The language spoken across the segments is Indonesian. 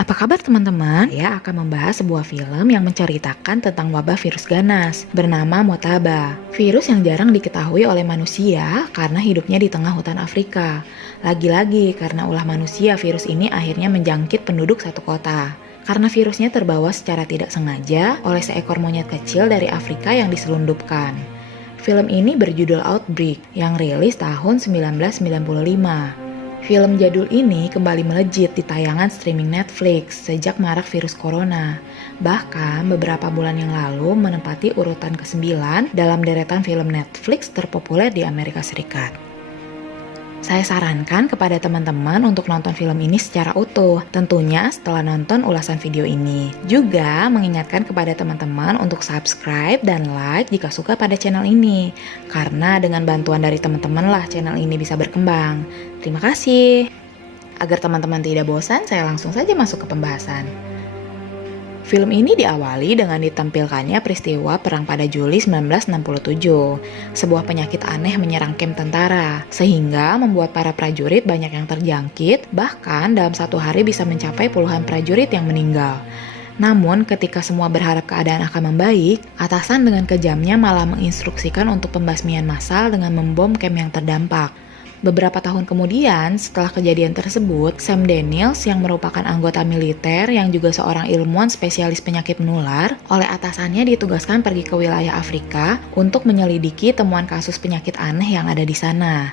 Apa kabar teman-teman? Saya akan membahas sebuah film yang menceritakan tentang wabah virus ganas bernama Motaba. Virus yang jarang diketahui oleh manusia karena hidupnya di tengah hutan Afrika. Lagi-lagi karena ulah manusia, virus ini akhirnya menjangkit penduduk satu kota. Karena virusnya terbawa secara tidak sengaja oleh seekor monyet kecil dari Afrika yang diselundupkan. Film ini berjudul Outbreak yang rilis tahun 1995. Film jadul ini kembali melejit di tayangan streaming Netflix sejak marak virus corona. Bahkan beberapa bulan yang lalu menempati urutan ke-9 dalam deretan film Netflix terpopuler di Amerika Serikat. Saya sarankan kepada teman-teman untuk nonton film ini secara utuh, tentunya setelah nonton ulasan video ini. Juga mengingatkan kepada teman-teman untuk subscribe dan like jika suka pada channel ini, karena dengan bantuan dari teman-teman lah channel ini bisa berkembang. Terima kasih. Agar teman-teman tidak bosan, saya langsung saja masuk ke pembahasan. Film ini diawali dengan ditampilkannya peristiwa perang pada Juli 1967. Sebuah penyakit aneh menyerang kamp tentara, sehingga membuat para prajurit banyak yang terjangkit, bahkan dalam satu hari bisa mencapai puluhan prajurit yang meninggal. Namun ketika semua berharap keadaan akan membaik, atasan dengan kejamnya malah menginstruksikan untuk pembasmian massal dengan membom kamp yang terdampak. Beberapa tahun kemudian, setelah kejadian tersebut, Sam Daniels yang merupakan anggota militer yang juga seorang ilmuwan spesialis penyakit menular, oleh atasannya ditugaskan pergi ke wilayah Afrika untuk menyelidiki temuan kasus penyakit aneh yang ada di sana.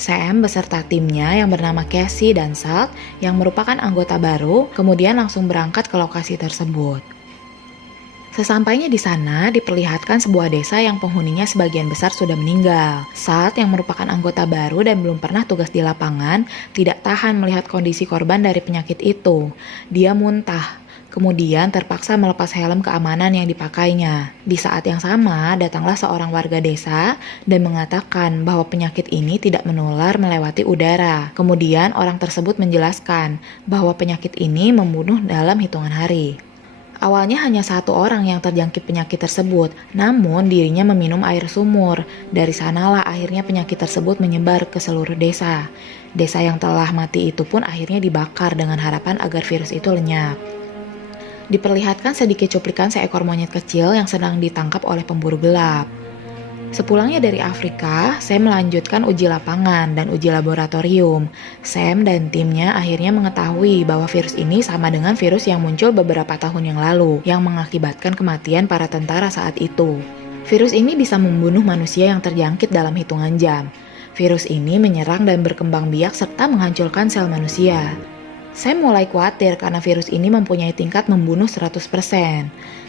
Sam beserta timnya yang bernama Casey dan Salt yang merupakan anggota baru, kemudian langsung berangkat ke lokasi tersebut. Sesampainya di sana, diperlihatkan sebuah desa yang penghuninya sebagian besar sudah meninggal. Salt yang merupakan anggota baru dan belum pernah tugas di lapangan, tidak tahan melihat kondisi korban dari penyakit itu. Dia muntah, kemudian terpaksa melepas helm keamanan yang dipakainya. Di saat yang sama, datanglah seorang warga desa dan mengatakan bahwa penyakit ini tidak menular melewati udara. Kemudian orang tersebut menjelaskan bahwa penyakit ini membunuh dalam hitungan hari. Awalnya hanya satu orang yang terjangkit penyakit tersebut, namun dirinya meminum air sumur. Dari sanalah akhirnya penyakit tersebut menyebar ke seluruh desa. Desa yang telah mati itu pun akhirnya dibakar dengan harapan agar virus itu lenyap. Diperlihatkan sedikit cuplikan seekor monyet kecil yang sedang ditangkap oleh pemburu gelap. Sepulangnya dari Afrika, Sam melanjutkan uji lapangan dan uji laboratorium. Sam dan timnya akhirnya mengetahui bahwa virus ini sama dengan virus yang muncul beberapa tahun yang lalu, yang mengakibatkan kematian para tentara saat itu. Virus ini bisa membunuh manusia yang terjangkit dalam hitungan jam. Virus ini menyerang dan berkembang biak serta menghancurkan sel manusia. Sam mulai khawatir karena virus ini mempunyai tingkat membunuh 100%.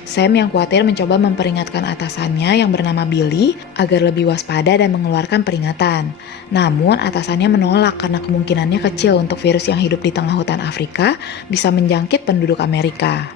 Sam yang khawatir mencoba memperingatkan atasannya yang bernama Billy agar lebih waspada dan mengeluarkan peringatan. Namun atasannya menolak karena kemungkinannya kecil untuk virus yang hidup di tengah hutan Afrika bisa menjangkit penduduk Amerika.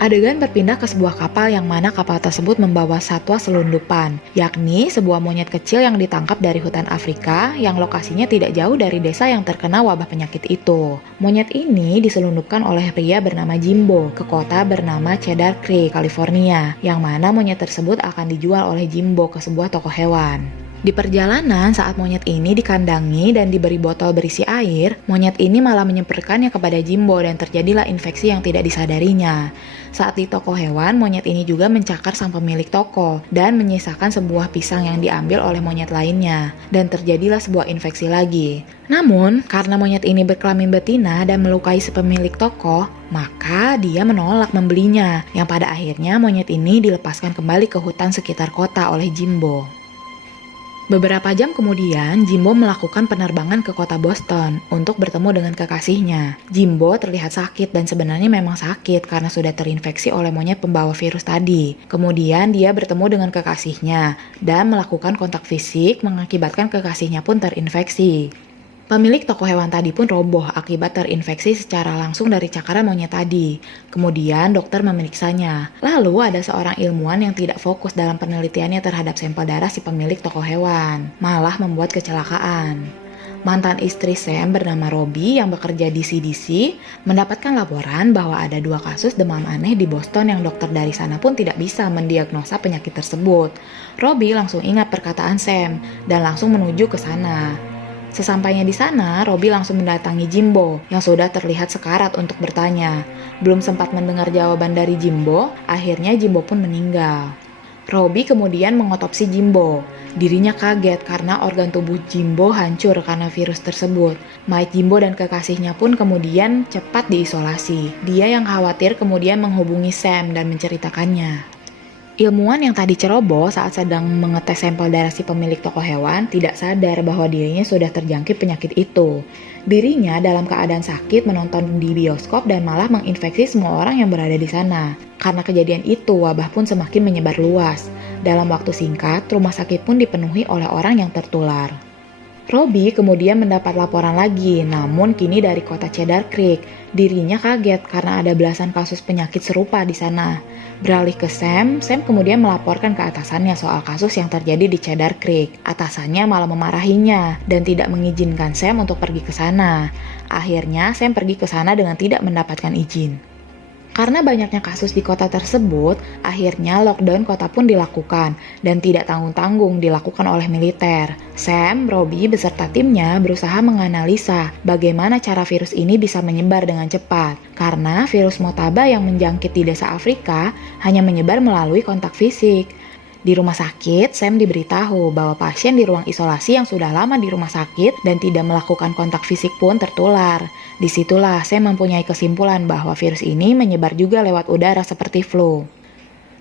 Adegan berpindah ke sebuah kapal yang mana kapal tersebut membawa satwa selundupan, yakni sebuah monyet kecil yang ditangkap dari hutan Afrika yang lokasinya tidak jauh dari desa yang terkena wabah penyakit itu. Monyet ini diselundupkan oleh pria bernama Jimbo ke kota bernama Cedar Creek, California, yang mana monyet tersebut akan dijual oleh Jimbo ke sebuah toko hewan. Di perjalanan saat monyet ini dikandangi dan diberi botol berisi air, monyet ini malah menyemprotkannya kepada Jimbo dan terjadilah infeksi yang tidak disadarinya. Saat di toko hewan, monyet ini juga mencakar sang pemilik toko dan menyisakan sebuah pisang yang diambil oleh monyet lainnya, dan terjadilah sebuah infeksi lagi. Namun, karena monyet ini berkelamin betina dan melukai si pemilik toko, maka dia menolak membelinya, yang pada akhirnya monyet ini dilepaskan kembali ke hutan sekitar kota oleh Jimbo. Beberapa jam kemudian, Jimbo melakukan penerbangan ke kota Boston untuk bertemu dengan kekasihnya. Jimbo terlihat sakit dan sebenarnya memang sakit karena sudah terinfeksi oleh monyet pembawa virus tadi. Kemudian dia bertemu dengan kekasihnya dan melakukan kontak fisik mengakibatkan kekasihnya pun terinfeksi. Pemilik toko hewan tadi pun roboh akibat terinfeksi secara langsung dari cakaran monyet tadi. Kemudian dokter memeriksanya. Lalu ada seorang ilmuwan yang tidak fokus dalam penelitiannya terhadap sampel darah si pemilik toko hewan, malah membuat kecelakaan. Mantan istri Sam bernama Robbie yang bekerja di CDC mendapatkan laporan bahwa ada 2 kasus demam aneh di Boston yang dokter dari sana pun tidak bisa mendiagnosa penyakit tersebut. Robbie langsung ingat perkataan Sam dan langsung menuju ke sana. Sesampainya di sana, Robi langsung mendatangi Jimbo yang sudah terlihat sekarat untuk bertanya. Belum sempat mendengar jawaban dari Jimbo, akhirnya Jimbo pun meninggal. Robi kemudian mengotopsi Jimbo. Dirinya kaget karena organ tubuh Jimbo hancur karena virus tersebut. Mayat Jimbo dan kekasihnya pun kemudian cepat diisolasi. Dia yang khawatir kemudian menghubungi Sam dan menceritakannya. Ilmuwan yang tadi ceroboh saat sedang mengetes sampel darah si pemilik toko hewan tidak sadar bahwa dirinya sudah terjangkit penyakit itu. Dirinya dalam keadaan sakit menonton di bioskop dan malah menginfeksi semua orang yang berada di sana. Karena kejadian itu, wabah pun semakin menyebar luas. Dalam waktu singkat, rumah sakit pun dipenuhi oleh orang yang tertular. Robi kemudian mendapat laporan lagi, namun kini dari kota Cedar Creek. Dirinya kaget karena ada belasan kasus penyakit serupa di sana. Beralih ke Sam kemudian melaporkan ke atasannya soal kasus yang terjadi di Cedar Creek. Atasannya malah memarahinya dan tidak mengizinkan Sam untuk pergi ke sana. Akhirnya Sam pergi ke sana dengan tidak mendapatkan izin. Karena banyaknya kasus di kota tersebut, akhirnya lockdown kota pun dilakukan dan tidak tanggung-tanggung dilakukan oleh militer. Sam, Robi beserta timnya berusaha menganalisa bagaimana cara virus ini bisa menyebar dengan cepat. Karena virus Motaba yang menjangkit di desa Afrika hanya menyebar melalui kontak fisik. Di rumah sakit, Sam diberitahu bahwa pasien di ruang isolasi yang sudah lama di rumah sakit dan tidak melakukan kontak fisik pun tertular. Disitulah Sam mempunyai kesimpulan bahwa virus ini menyebar juga lewat udara seperti flu.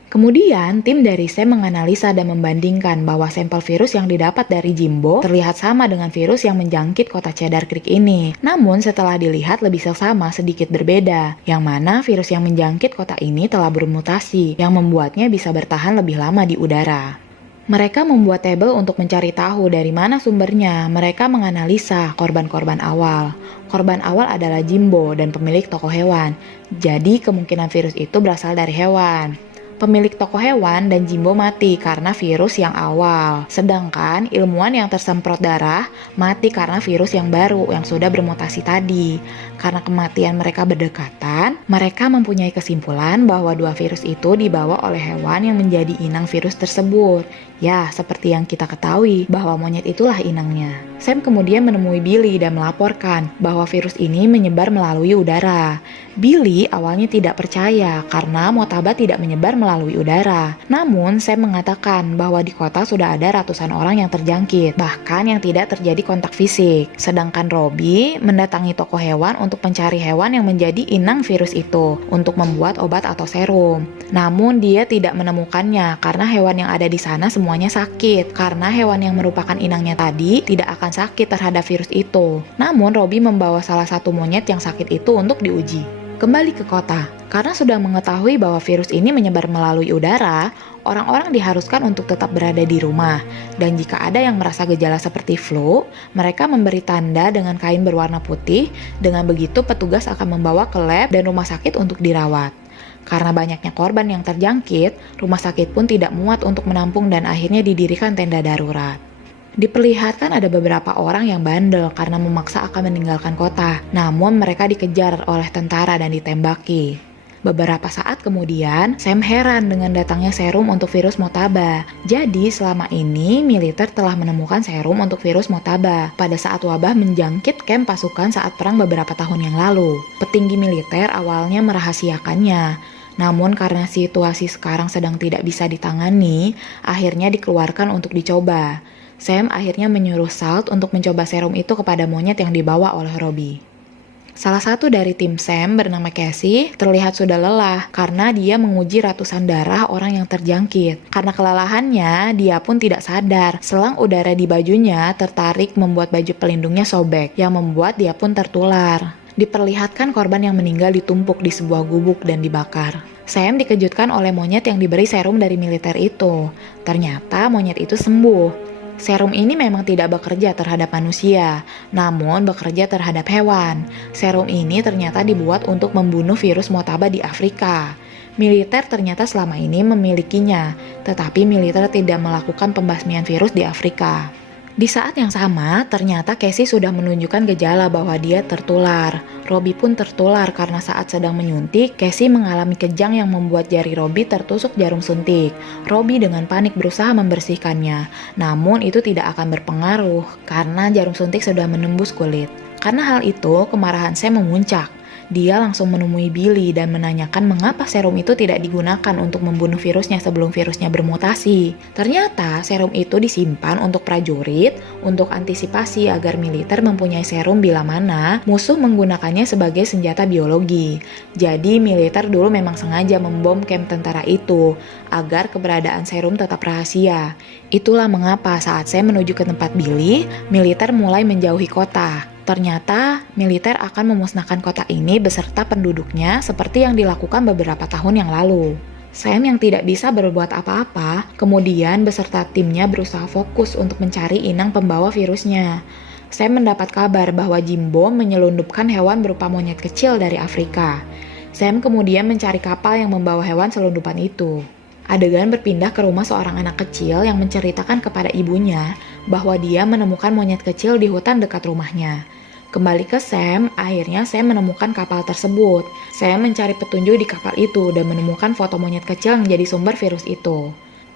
Kemudian, tim dari Sam menganalisa dan membandingkan bahwa sampel virus yang didapat dari Jimbo terlihat sama dengan virus yang menjangkit kota Cedar Creek ini. Namun setelah dilihat lebih seksama sedikit berbeda, yang mana virus yang menjangkit kota ini telah bermutasi, yang membuatnya bisa bertahan lebih lama di udara. Mereka membuat tabel untuk mencari tahu dari mana sumbernya. Mereka menganalisa korban-korban awal. Korban awal adalah Jimbo dan pemilik toko hewan. Jadi kemungkinan virus itu berasal dari hewan. Pemilik toko hewan dan Jimbo mati karena virus yang awal. Sedangkan ilmuwan yang tersemprot darah mati karena virus yang baru yang sudah bermutasi tadi. Karena kematian mereka berdekatan, mereka mempunyai kesimpulan bahwa dua virus itu dibawa oleh hewan yang menjadi inang virus tersebut. Ya, seperti yang kita ketahui bahwa monyet itulah inangnya. Sam kemudian menemui Billy dan melaporkan bahwa virus ini menyebar melalui udara. Billy awalnya tidak percaya karena Motaba tidak menyebar melalui udara. Namun Sam mengatakan bahwa di kota sudah ada ratusan orang yang terjangkit, bahkan yang tidak terjadi kontak fisik. Sedangkan Robi mendatangi toko hewan untuk mencari hewan yang menjadi inang virus itu untuk membuat obat atau serum. Namun dia tidak menemukannya karena hewan yang ada di sana semuanya sakit. Karena hewan yang merupakan inangnya tadi tidak akan sakit terhadap virus itu. Namun Robi membawa salah satu monyet yang sakit itu untuk diuji. Kembali ke kota, karena sudah mengetahui bahwa virus ini menyebar melalui udara, orang-orang diharuskan untuk tetap berada di rumah. Dan jika ada yang merasa gejala seperti flu, mereka memberi tanda dengan kain berwarna putih. Dengan begitu petugas akan membawa ke lab dan rumah sakit untuk dirawat. Karena banyaknya korban yang terjangkit, rumah sakit pun tidak muat untuk menampung dan akhirnya didirikan tenda darurat. Diperlihatkan ada beberapa orang yang bandel karena memaksa akan meninggalkan kota, namun mereka dikejar oleh tentara dan ditembaki. Beberapa saat kemudian, Sam heran dengan datangnya serum untuk virus Motaba. Jadi selama ini militer telah menemukan serum untuk virus Motaba pada saat wabah menjangkit kamp pasukan saat perang beberapa tahun yang lalu. Petinggi militer awalnya merahasiakannya. Namun karena situasi sekarang sedang tidak bisa ditangani, akhirnya dikeluarkan untuk dicoba. Sam akhirnya menyuruh Salt untuk mencoba serum itu kepada monyet yang dibawa oleh Robi. Salah satu dari tim Sam bernama Casey terlihat sudah lelah karena dia menguji ratusan darah orang yang terjangkit. Karena kelelahannya, dia pun tidak sadar. Selang udara di bajunya tertarik membuat baju pelindungnya sobek, yang membuat dia pun tertular. Diperlihatkan korban yang meninggal ditumpuk di sebuah gubuk dan dibakar. Sam dikejutkan oleh monyet yang diberi serum dari militer itu. Ternyata monyet itu sembuh. Serum ini memang tidak bekerja terhadap manusia, namun bekerja terhadap hewan. Serum ini ternyata dibuat untuk membunuh virus Motaba di Afrika. Militer ternyata selama ini memilikinya, tetapi militer tidak melakukan pembasmian virus di Afrika. Di saat yang sama, ternyata Casey sudah menunjukkan gejala bahwa dia tertular. Robbie pun tertular karena saat sedang menyuntik, Casey mengalami kejang yang membuat jari Robbie tertusuk jarum suntik. Robbie dengan panik berusaha membersihkannya, namun itu tidak akan berpengaruh karena jarum suntik sudah menembus kulit. Karena hal itu, kemarahan Sam memuncak. Dia langsung menemui Billy dan menanyakan mengapa serum itu tidak digunakan untuk membunuh virusnya sebelum virusnya bermutasi. Ternyata serum itu disimpan untuk prajurit untuk antisipasi agar militer mempunyai serum bila mana musuh menggunakannya sebagai senjata biologi. Jadi militer dulu memang sengaja membom kamp tentara itu agar keberadaan serum tetap rahasia. Itulah mengapa saat saya menuju ke tempat Billy, militer mulai menjauhi kota. Ternyata, militer akan memusnahkan kota ini beserta penduduknya seperti yang dilakukan beberapa tahun yang lalu. Sam yang tidak bisa berbuat apa-apa, kemudian beserta timnya berusaha fokus untuk mencari inang pembawa virusnya. Sam mendapat kabar bahwa Jimbo menyelundupkan hewan berupa monyet kecil dari Afrika. Sam kemudian mencari kapal yang membawa hewan selundupan itu. Adegan berpindah ke rumah seorang anak kecil yang menceritakan kepada ibunya bahwa dia menemukan monyet kecil di hutan dekat rumahnya. Kembali ke Sam, akhirnya Sam menemukan kapal tersebut. Sam mencari petunjuk di kapal itu dan menemukan foto monyet kecil yang menjadi sumber virus itu.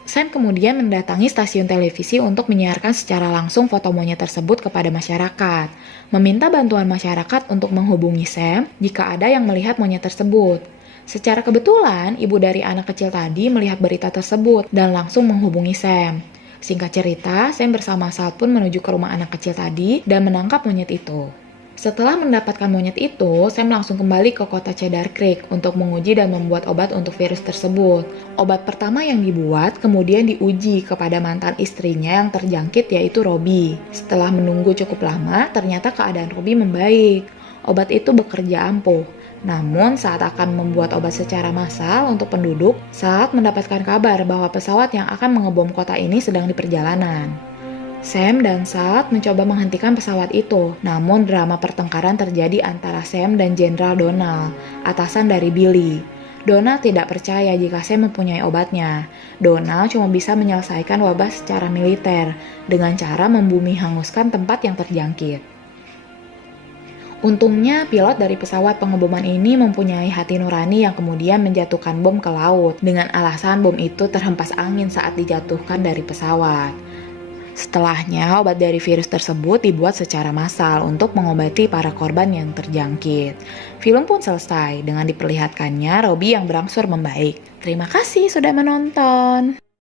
Sam kemudian mendatangi stasiun televisi untuk menyiarkan secara langsung foto monyet tersebut kepada masyarakat. Meminta bantuan masyarakat untuk menghubungi Sam jika ada yang melihat monyet tersebut. Secara kebetulan, ibu dari anak kecil tadi melihat berita tersebut dan langsung menghubungi Sam. Singkat cerita, Sam bersama Sal pun menuju ke rumah anak kecil tadi dan menangkap monyet itu. Setelah mendapatkan monyet itu, Sam langsung kembali ke kota Cedar Creek untuk menguji dan membuat obat untuk virus tersebut. Obat pertama yang dibuat kemudian diuji kepada mantan istrinya yang terjangkit yaitu Robbie. Setelah menunggu cukup lama, ternyata keadaan Robbie membaik. Obat itu bekerja ampuh. Namun saat akan membuat obat secara massal untuk penduduk, saat mendapatkan kabar bahwa pesawat yang akan mengebom kota ini sedang di perjalanan. Sam dan Salt mencoba menghentikan pesawat itu, namun drama pertengkaran terjadi antara Sam dan Jenderal Donald, atasan dari Billy. Donald tidak percaya jika Sam mempunyai obatnya. Donald cuma bisa menyelesaikan wabah secara militer, dengan cara membumi hanguskan tempat yang terjangkit. Untungnya, pilot dari pesawat pengeboman ini mempunyai hati nurani yang kemudian menjatuhkan bom ke laut, dengan alasan bom itu terhempas angin saat dijatuhkan dari pesawat. Setelahnya, obat dari virus tersebut dibuat secara massal untuk mengobati para korban yang terjangkit. Film pun selesai dengan diperlihatkannya Robbie yang berangsur membaik. Terima kasih sudah menonton.